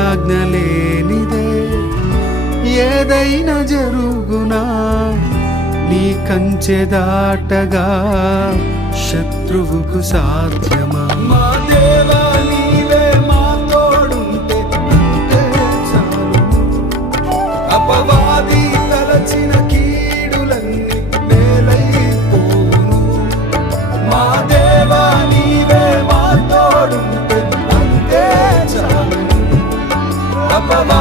ఆజ్ఞ లేనిదే ఏదైనా జరుగునా, నీ కంచె దాటగా శత్రువుకు సాధ్యమా? మా దేవా నీవే మా తోడుంటే అంతే చాలు. అపవాది తలచిన కీడులన్నీ మేలైపోవును. మా దేవా నీవే మా తోడుంటే అంతే చాలు. అపవాది